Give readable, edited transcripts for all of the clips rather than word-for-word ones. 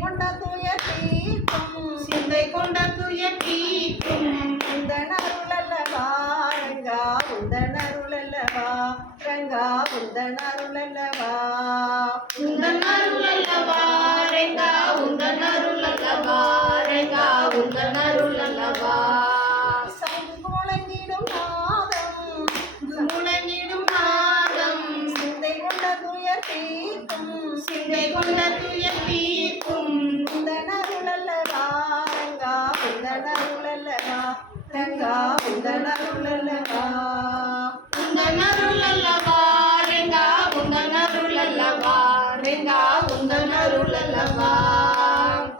கொண்ட துயர் தீர்க்கும் சிந்தை கொண்ட துயர் தீர்க்கும் உந்தன் அருளல்லவா ரங்கா உந்தன் அருளல்லவா ரங்கா உந்தன் அருளல்லவா உந்தன் அருளல்லவா ரங்கா உந்தன் அருளல்லவா ரங்கா உந்தன் அருளல்லவா சங்கு முழங்கிடும் நாதம் முழங்கிடும் நாதம் சிந்தை கொண்ட துயர் தீர்க்கும் சிந்தை கொண்ட துயர் தீர்க்கும் உந்தன் அருளல்லவா ரங்கா உந்தன் அருளல்லவா ரங்கா உந்தன் அருளல்லவா உந்தன் அருளல்லவா ரங்கா உந்தன் அருளல்லவா ரங்கா உந்தன் அருளல்லவா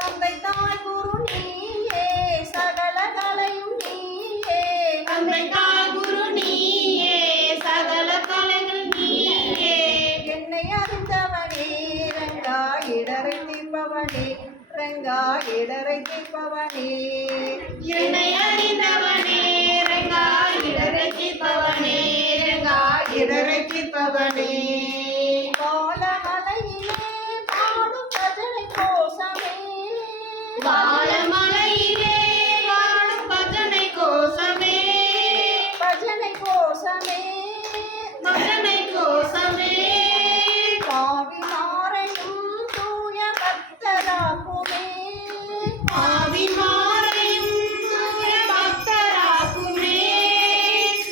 தந்தை தாய் குரு நீயே சகல கலையும் நீயே தந்தை தாய் குரு நீயே சகல கலைகள் நீயே என்னை அறிந்தவனே ரங்கா இடரை தீர்ப்பவனே ரங்கா இடரை தீர்ப்பவனே என்னை அறிந்தவனே ரங்கா இடரை தீர்ப்பவனே ரங்கா இடரை தீர்ப்பவனே பாலமலையிலே பாடும் பஜனை கோசமே பாலமலையிலே வாழும் பஜனை கோசமே பஜனை கோசமே பஜனை கோசமே பாவி மாறையும் தூய பக்தராக்குமே ஆவி மாறையும் தூய பக்தராக்குமே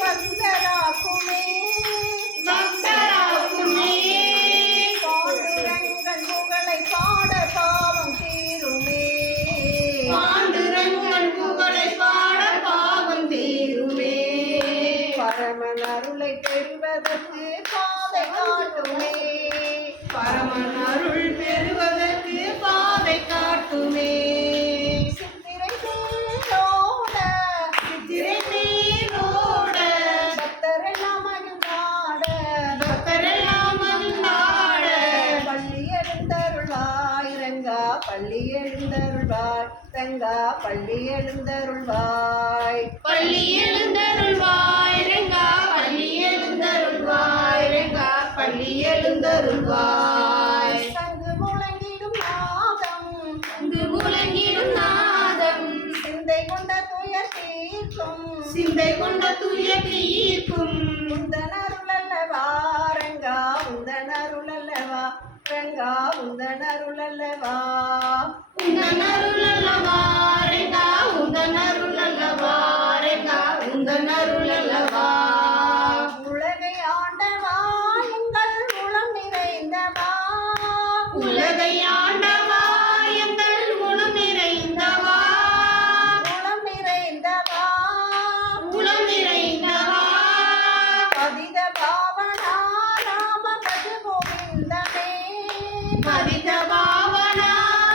பக்தராக்குமே பக்தராக்குமே பாண்டுரங்கன் புகழை பாட பாவம் தீருமே பாண்டுரங்கன் புகழை பாட பாவம் தீருமே பரமன் அருளை பெறுவதற்கு பாதை காட்டுமே பரமன் அருள் பெறுவதற்கு பாதை காட்டுமே சித்திரை தேரோட சித்திரை நீரோட பக்தரெல்லாம் மகிழ்ந்தாட பக்தரெல்லாம் மகிழ்ந்தாட பள்ளி எழுந்தருள்வாய் ரங்கா பள்ளி எழுந்தருள்வாய் ரங்கா பள்ளி எழுந்தருள்வாய் பள்ளி எழுந்தருள்வாய் ரங்கா பள்ளி எழுந்தருள்வாய் ரங்கா பள்ளி எழுந்தருள்வாய் சங்கு முழங்கிடும் நாதம் அங்கு முழங்கிடும் நாதம் சிந்தை கொண்ட துயர் தீர்க்கும் சிந்தை கொண்ட துயர் தீர்க்கும் உந்தன் அருளல்லவா ரங்கா உந்தன் அருளல்லவா ரங்கா உந்தன் அருளல்லவா உந்தன் அருளல்லவா ரங்கா உந்தன் அருளல்லவா ரங்கா உந்தன் அருளல்லவா உலகை ஆண்டவா எங்கள் உளம் நிறைந்தவா உலகை ஆண்டவா எங்கள் குணம் நிறைந்தவா உளம் நிறைந்தவா குலம் நிறைந்தவா பதித பாவனா ராம பஜ கோவிந்தமே பதித பாவனா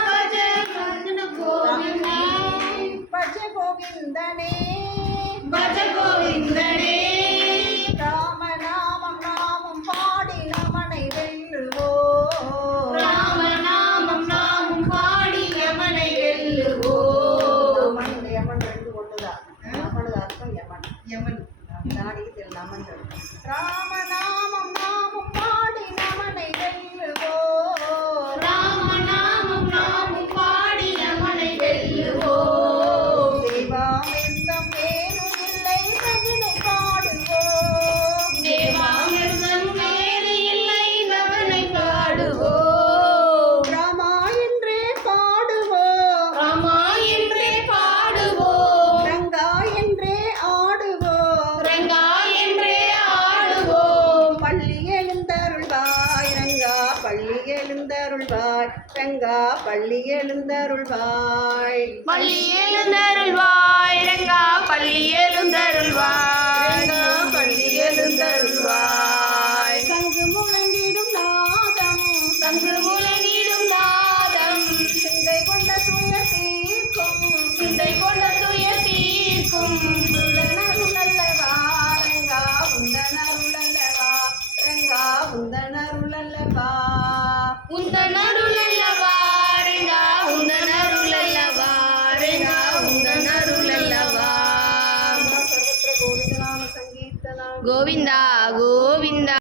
பஜ கண்ண கோவிந்தா பஜ கோவிந்தனே பஜ கோவிந்தனே ராமநாமம் நாமம் பாடி நமனை வெல்லுவோம் ராமநாமம் நாமும் பாடி யமனை வெல்லுவோ யமன் யமன் ரெண்டு ஒண்ணுதான் யமனுக்கு அர்த்தம் யமன் யமன் நாடியத்தில் நமன் ராமநாமம் நாமம் பாடி நமனை வெல்லுவோம் ராமநாமம் நாமும் பாடி யமனை வெல்லுவோ தேவாமிர்தம் வேறு இல்லை பஜனை பாடுவோம் தேவாமிர்தம் வேறு இல்லை அவனை பாடுவோ ராமா என்றே பாடுவோம் ராமா என்றே பாடுவோ ரங்கா என்றே ஆடுவோம் ரங்கா என்றே ஆடுவோ பள்ளி எழுந்தருள்வாய் ரங்கா பள்ளி எழுந்தருள்வாய் ரங்கா பள்ளி எழுந்தருள்வாய் பள்ளி எழுந்தருள்வாய் ரங்கா பள்ளி எழுந்தருள்வாய் ரங்கா பள்ளி எழுந்தருள்வாய் சங்கு முழங்கிடும் நாதம் சங்கு முழங்கிடும் நாதம் சிந்தை கொண்ட துயர் தீர்க்கும் சிந்தை கொண்ட துயர் தீர்க்கும் உந்தன் அருளல்லவா ரங்கா உந்தன் அருளல்லவா ரங்கா உந்தன் அருளல்லவா உந்தன்